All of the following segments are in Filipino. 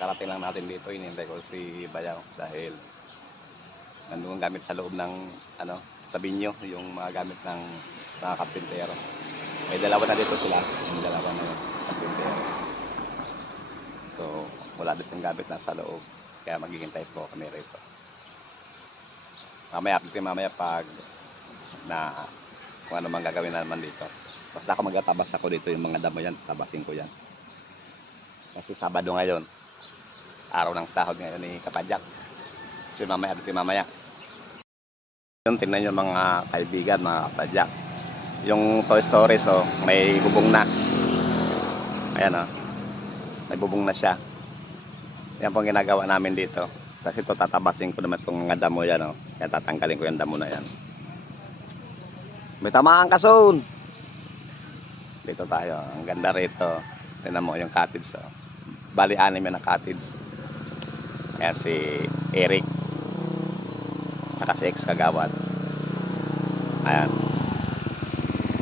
karating lang natin dito, hinihintay ko si Bayaw dahil nandun ang gamit sa loob ng sa binyo, yung mga gamit ng mga kapintero. May dalawa na dito sila, yung dalawa na yung kapintero. So wala dito yung gamit na sa loob, kaya maghihintay po kami rito. Mamaya update mamaya pag na kung ano mang gagawin na naman dito. Basta ako magtatabas ako dito, yung mga damo yan, tabasin ko yan. Kasi Sabado ngayon, araw ng sahod ngayon ni Kapadyak. So mamaya update mamaya. Yun, tingnan nyo mga kaibigan, mga Kapadyak. Yung Toy Story, so may bubong na. Ayan o, may bubong na siya. Yan po ang ginagawa namin dito. Kasi ito tatabasin ko naman itong mga damo yan o. Kaya tatanggalin ko yung damo na yan. May tamaan ka soon! Dito tayo, ang ganda rito. Tingnan mo yung cottage o. Bali 6 yan na cottage. Ayan si Eric. Saka si ex Kagawad. Ayan.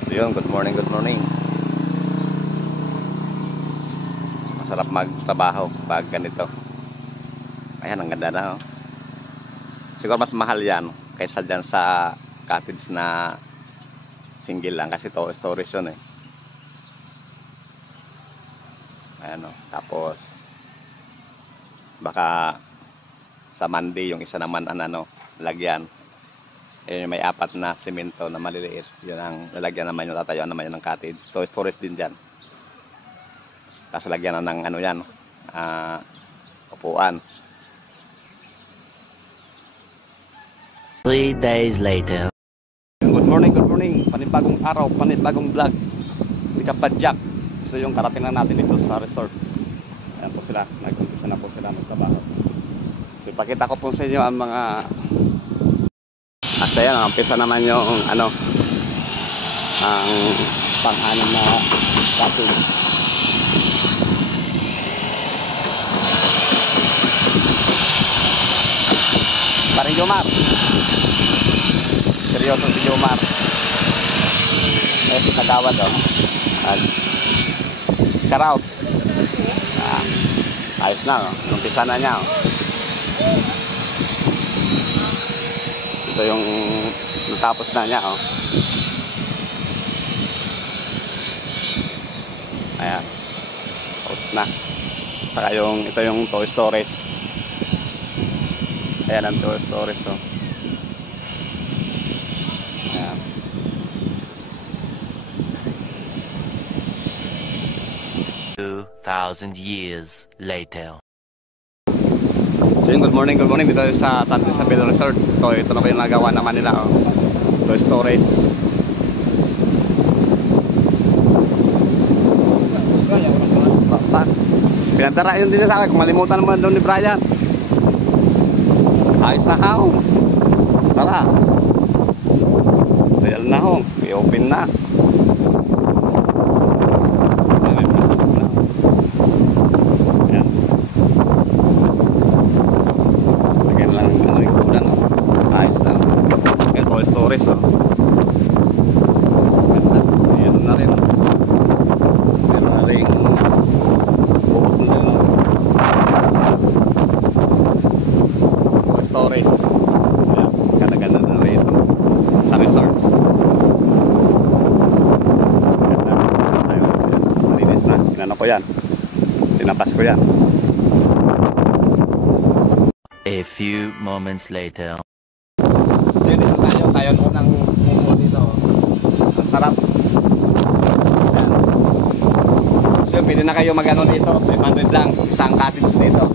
So yun, good morning, good morning. Masarap magtrabaho pag ganito. Ayan, ang ganda na oh. Siguro mas mahal yan kaysa dyan sa cottage na single lang, kasi to storage yun eh. Ayan o. Tapos baka sa Monday yung isa naman lagyan. Ayun, may 4 na semento na maliliit. Yun ang lalagyan naman yung tatayuan naman yun ng cottage. To storage din dyan. Tapos lagyan na ng yan, upuan. 3 days later. Good morning, good morning. Panibagong araw, panibagong vlog ni Kapadyak. So yung karating lang natin dito sa resort. Ayan po sila, nag-umpisa na po sila magtrabaho. So ipakita ko po sa inyo ang mga yan, umpisa naman yung ang pang-anim na cottage. Paring Jomar. Seryoso si Jomar. Si Kagawad o. Shout out. Ayos na o. Umpisa na niya o. Ito yung natapos na niya o. Ayan. Tapos na. Saka ito yung toy storage. Ayan ang toy storage o. Ayan. 2,000 years later. So yun, good morning dito sa Santa Isabel Resorts. Ito na po yung nagawa naman nila oh. Toy storage. Pinantara yun din sa akin, kung malimutan naman doon ni Brian. Ayos na ha oh. Tara. Real na ho, i-open na. Storage oh. Ayan na rin oh. Meron na rin buhok na dyan oh. Storage. Ayan, ganda-ganda na rin ito sa resorts. Ganda. Malinis na. Tinano ko yan. Tinapas ko yan. A few moments later. So yun tayo unang mumo dito. Ang sarap. Ayan. So pwede na kayo magano dito, 500 lang isang cottage dito.